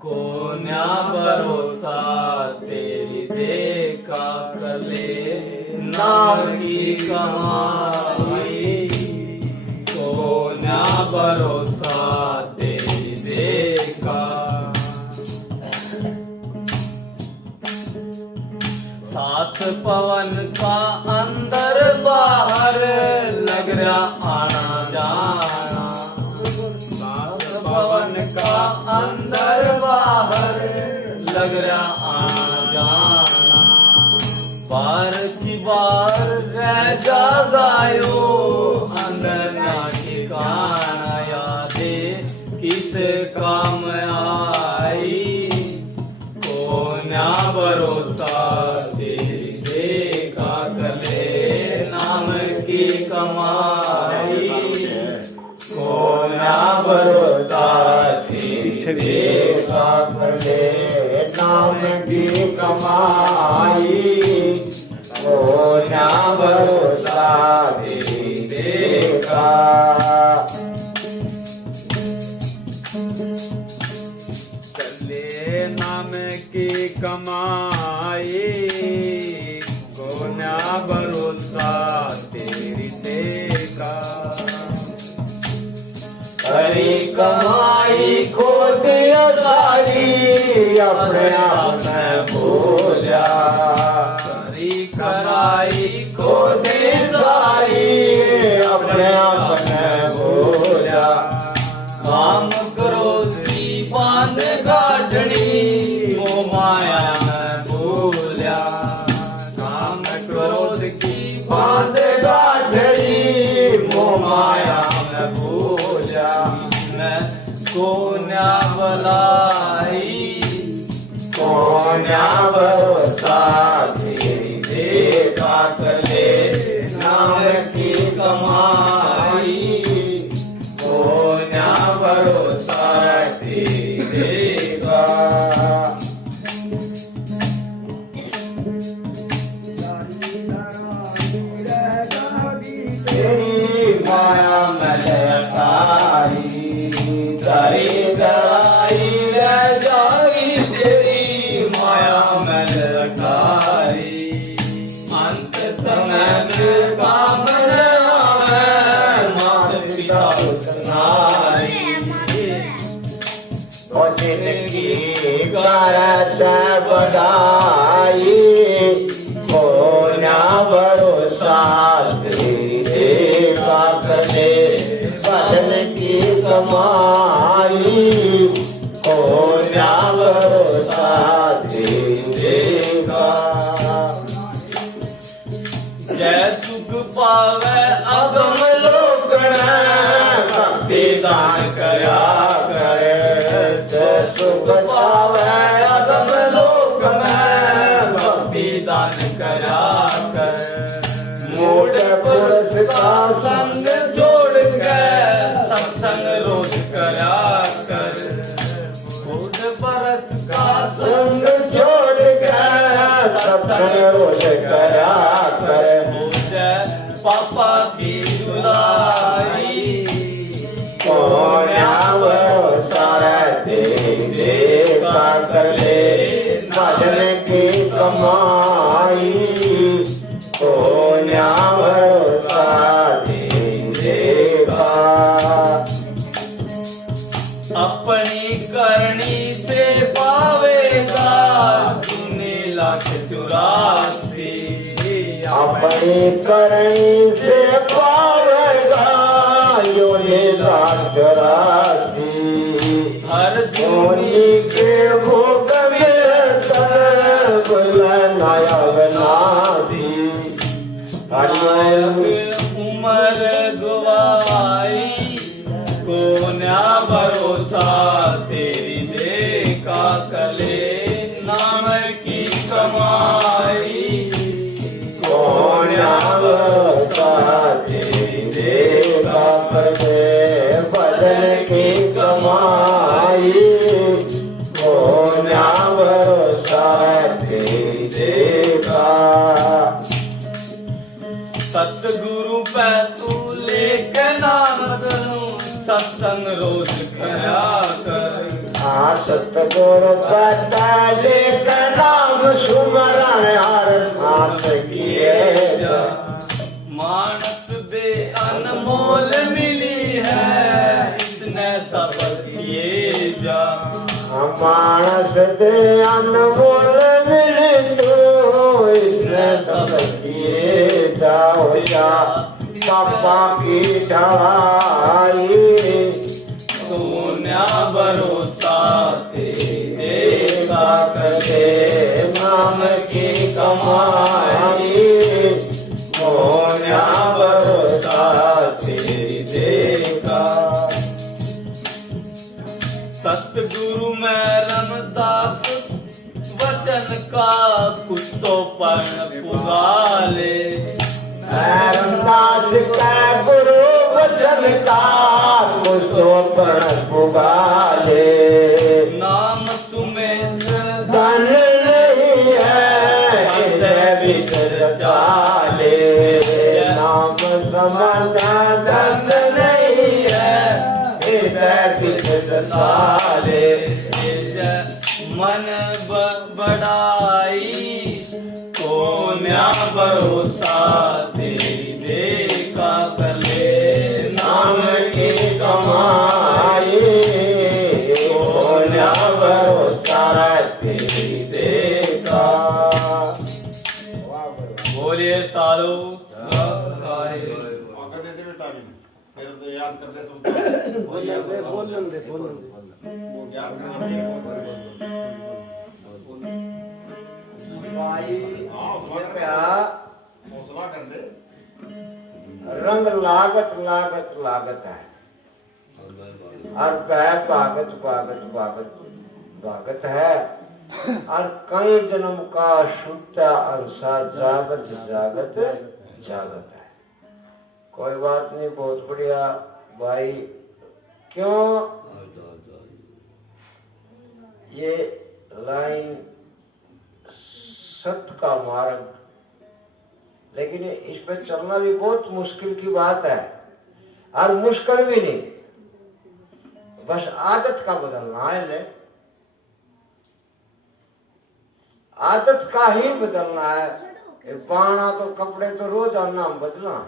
कोन्या भरोसा तेरी देखा कले नाम की कमाई। कोन्या भरोसा तेरी देखा। सास पवन का अंदर बाहर लग रहा आना जाना। सास पवन का अंदर बाहर लग रहा आना जाना। बार की बार रह जा गायो अंदर ना ठिकाना। यादें किस काम आई। कोन्या भरोसा तेरी देखा कले नाम की कमाई। कोन्या भरोसा तेरी देखा कले नाम की कमाई। कोन्या भरोसा तेरी देखा। कले नाम की कमाई। कोन्या भरोसा तेरी देखा। हरी कमाई खोद अदारी अपने आप में भूला। हरी कराई खोद सारी अपने आप में भूला। काम क्रोध की बांध गाढ़नी मोह माया में भूला। काम क्रोध की बांध गाढ़नी मोह माया में भूला। मैं कोन्या बलाई। कोन्या भरोसा तेरी देखा कले नाम की कमाई। कोन्या भरोसा तेरी देखा। तेरी माया में लटाई तारी कराई रह जाई। तेरी माया में लटाई अंत समय में काम न आवे। मात पिता नारी और जिनकी करत बढ़ाई। कोन्या भरोसा तेरी देखा कले बदन की कमाई। कोन्या भरोसा तेरी देखा। जय सुख पावे अगम लोकन भक्ति दान करा करे। जय सुख पावे अगम लोकन भक्ति दान करा कर। मूढ़ पुरुष का संग छोड़ के सत्संग रोज करा कर। मूढ़ पुरुष का संग छोड़ के सत्संग रोज करा कर। मुझे पापा की दुलाई। कोन्या भरोसा तेरी देखा कले भजन की कमाई। कोन्या भरोसा तेरी देखा। अपनी करनी से पावेगा तूने लाख 84। अपनी करनी से पावेगा यो ये लाख 84। हर जोनी के भोग में सर नया बनाती। उमर गवाई। कोन्या भरोसा तेरी देखा कले नाम की कमाई। कोन्या भरोसा तेरी देखा कले बदन की कमाई। कोन्या भरोसा तेरी देखा। सतगुरु पे तू लेके नाम सत्संग रोज करा कर। सतगुरु पहले का नाम सुमरण हर सांस किए जा। मानस दे अनमोल मिली है इसने सबक किए जा। मानस दे अनमोल मिली तो इसने सबक किए जाओ जा। पापा की ढाई सोन्या भरोसा तेरे का करे नाम की कमाई मोया भरोसा तेरे का। सतगुरु में रमदास वचन का कुछ तो पढ़ पुगाले। रामदास का गुरु वचन का कुछ तो पढ़ पुगाले। नाम तुम्हें धन नहीं है हृदय भीतर चाले। नाम समझा धन नहीं है हृदय भीतर चाले। मन बढ़ाई तो न्या भरोसा तेरे का कले। नाम की कमाई तो न्या भरोसा तेरे का। बोलिए सालो मौका दे दे बेटा अभी फिर तो याद कर ले सब बोलन दे याद हौसला कर ले। रंग लागत लागत लागत है और भागत भागत भागत भागत है और कई जन्म का सुता अंसा जागत जागत जागत है। कोई बात नहीं, बहुत बढ़िया भाई। क्यों ये लाइन सत्य का मार्ग, लेकिन इस पर चलना भी बहुत मुश्किल की बात है और मुश्किल भी नहीं, बस आदत का बदलना है। ले आदत का ही बदलना है। पाना तो कपड़े तो रोज आना बदलना,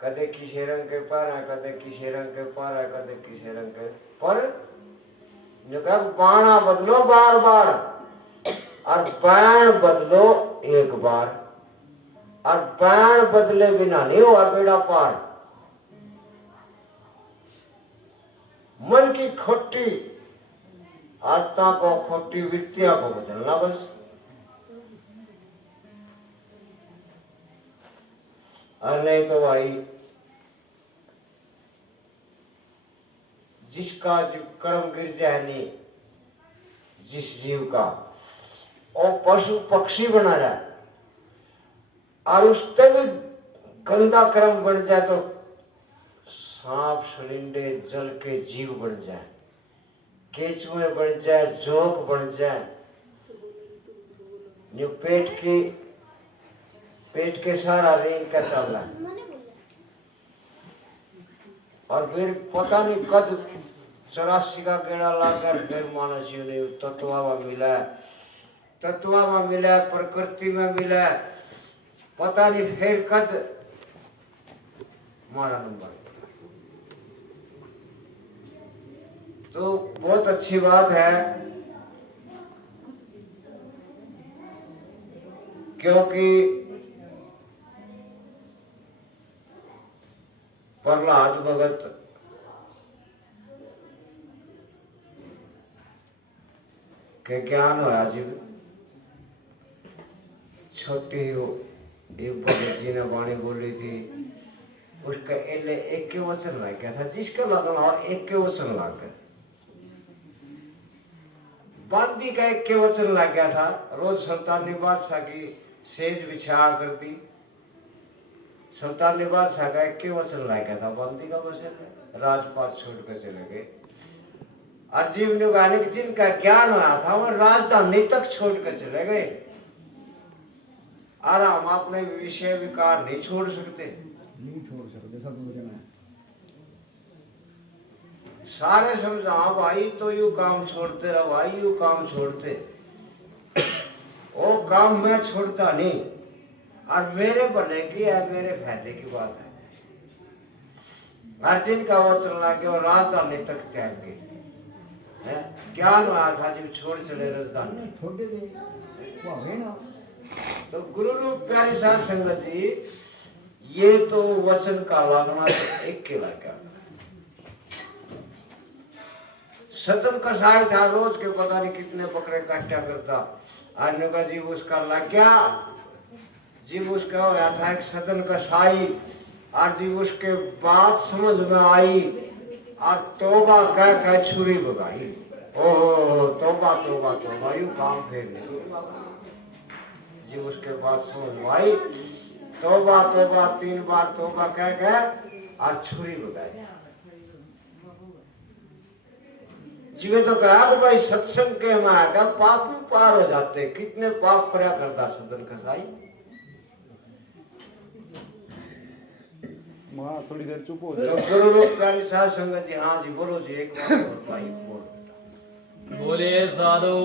कदे किसी रंग के पर है, कदे किसी रंग के पर है, कदे किसी रंग के पर। जो कहा पाना बदलो बार बार और बैन बदलो एक बार, और बैन बदले बिना नहीं हुआ बेड़ा पार। मन की खोटी आत्मा को, खोटी वित्तिया को बदलना बस। और नहीं तो भाई जिसका जो कर्म गिर जाए नहीं, जिस जीव का वो पशु पक्षी बना जाए और उससे भी गंदा कर्म बन जाए तो सांप सरिंडे जल के जीव बन जाए, केचुए बन जाए, जोक बन जाए, जो पेट के सारा रेंग का चल रहा है। और फिर पता नहीं कद 84 का गेड़ा लाकर फिर मानव जीव ने तत्वा में मिला, प्रकृति में मिला, पता नहीं फिर कद मारा नंबर। तो बहुत अच्छी बात है, क्योंकि प्रहलाद भगत के ज्ञान होया जीव छोटी हो। एक भगत जी ने वाणी बोली थी, उसका एले एक के वचन लग गया था, जिसका लगना हो एक के वचन लग गया। बांदी का एक के वचन लग गया था, रोज सुल्तानी बादशाह की सेज बिछा करती, सुल्तानी बादशाह का एक के वचन लग गया था, बांदी का वचन राजपाट छोड़ कर चले गए। और जीव गाने की जिनका ज्ञान हुआ था वो राजधानी तक छोड़ कर चले गए। और हम अपने विषय विकार नहीं छोड़ सकते, सारे समझा भाई तो यू काम छोड़ते रहो भाई, यू काम छोड़ते, वो काम मैं छोड़ता नहीं, और मेरे भले की है, मेरे फायदे की बात है। अर्जुन का वो चलना कि वो राजधानी तक त्याग गए है, क्या हुआ था जब छोड़ चले राजधानी। तो गुरु रूप प्यारी साध संगत जी, ये तो वचन का लागना एक के लगा। सतम का साय था, रोज के पता नहीं कितने बकरे काटा करता, अन्य का जीव उसका लग गया, जीव उसका होया था एक सदन का साई, और जीव उसके बात समझ में आई, और तोबा कह छुरी भगाई। ओहो तोबा तोबा तोबा, यू काम फेरने जीव उसके बात समझ में आई, तोबा तोबा 3 बार तोबा कह और छुरी भगाई। जीवे तो कहा कि भाई सत्संग के में आएगा पाप ही पार हो जाते, कितने पाप पर्या करता सदन कसाई। माँ थोड़ी देर चुप हो तो जाओ। गुरु रूप प्यारी साध संगत जी, हाँ जी बोलो जी, एक बार और भाई बोलो। बोलिए साधु